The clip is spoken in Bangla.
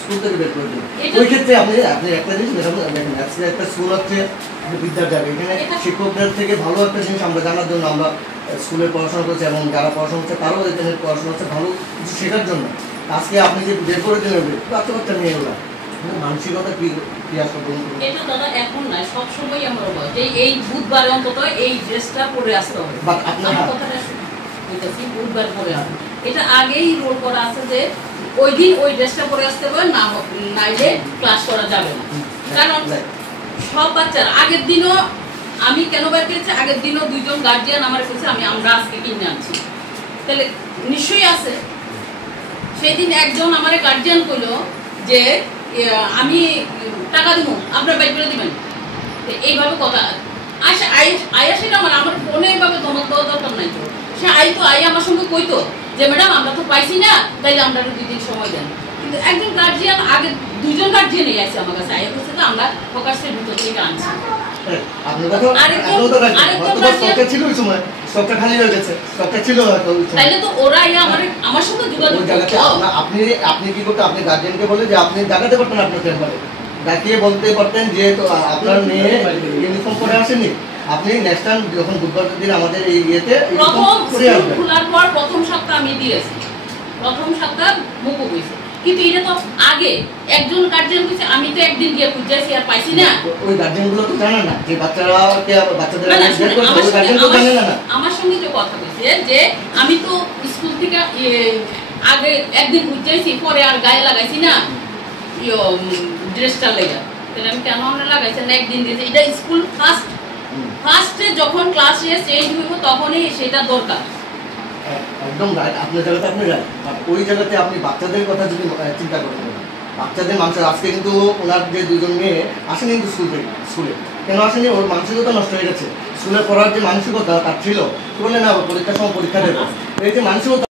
স্কুল থেকে বের করে দেবেন। ওই ক্ষেত্রে আপনি একটা জিনিস দেখেন, আজকে একটা স্কুল হচ্ছে বিদ্যার জায়গা, এখানে শিক্ষকদের থেকে ভালো একটা জিনিস আমরা জানার জন্য আমরা স্কুলে পড়াশোনা করছি এবং যারা পড়াশোনা করছে তারাও এখানে পড়াশোনা হচ্ছে ভালো কিছু শেখার জন্য। আজকে আপনি যে বের করে দিলেন বাচ্চা মেয়েগুলা মানসিকতা কি আসলে এটা দাদা এখন নয়, সবসময় আমরা যে এই বুধবার অন্তত এই ড্রেসটা পরে আসতে হবে। আমার কথাটা বলতেছি, বুধবার পরে আসবে, এটা আগেই রোল করা আছে যে ওই দিন ওই ড্রেসটা পরে আসতে হবে, না নাইলে ক্লাস করা যাবে না। কারণ সব বাচ্চারা আগের দিনও আমি কেন বের করেছি, আগের দিনও দুইজন গার্জিয়ান আমার কাছে আমরা আজকে কিনে আনছি, তাহলে নিশ্চয়ই আছে। সেই দিন একজন আমার গার্জিয়ান কইলো যে আমি টাকা দিব, আপনার বের করে দিবেন, এইভাবে কথা আয়া সেটা আমার ফোনে এইভাবে ধমক দেওয়া দরকার নাই। তো সে আই আমার সঙ্গে কইতো যে ম্যাডাম আমরা তো পাইছি না, তাইলে আমরা 2 দিন সময় দেন। কিন্তু একজন গার্জিয়ান আগে দুজন গার্জিয়ানই আছে আমার কাছে, আয়া বলছে যে আমরা ফোকাসের ভিতর থেকে আনছি। আপনি কি করতেন, আপনি গার্জিয়ানকে বলে যে আপনি জানাতে পারতেন আপনার চেম্বারে ডাকিয়ে বলতে পারতেন যে তো আপনার মেয়ে ইউনিফর্ম পরে আসেনি, আপনি নেক্সট টাইম যখন বুধবার দিন আমাদের এই ইয়েতে খোলার পর প্রথম সপ্তাহ আমি দিয়েছি, প্রথম সপ্তাহ মুকু হয়েছে। কিন্তু এটা তো আগে একজন গার্জিয়ান কইছে, আমি তো একদিন গিয়ে খুঁজেছি আর পাইছি না। ওই গার্জিয়ান গুলো তো জানে না যে বাচ্চাদের আমার সঙ্গে যে কথা কইছে যে আমি তো স্কুল থেকে আগে একদিন খুঁজেছি, পরে আর গায়ে লাগাইছি না ড্রেসটা লেগে, তাহলে আমি কেন লাগাইছি না, একদিন দিয়েছি। এটা স্কুল ফার্স্টে যখন ক্লাসে চেঞ্জ হইব তখনই সেটা দরকার। একদম রাইট, আপনার জায়গাতে আপনি রাইট, বাট ওই জায়গাতে আপনি বাচ্চাদের কথা যদি চিন্তা করতে পারেন, বাচ্চাদের মানুষ আজকে কিন্তু ওনার যে দুজন মেয়ে আসেনি কিন্তু স্কুলে কেন আসেনি, ওর মানসিকতা নষ্ট হয়ে গেছে। স্কুলে পড়ার যে মানসিকতা তার ছিল, বলে না পরীক্ষার সময় পরীক্ষা দেবো, এই যে মানসিকতা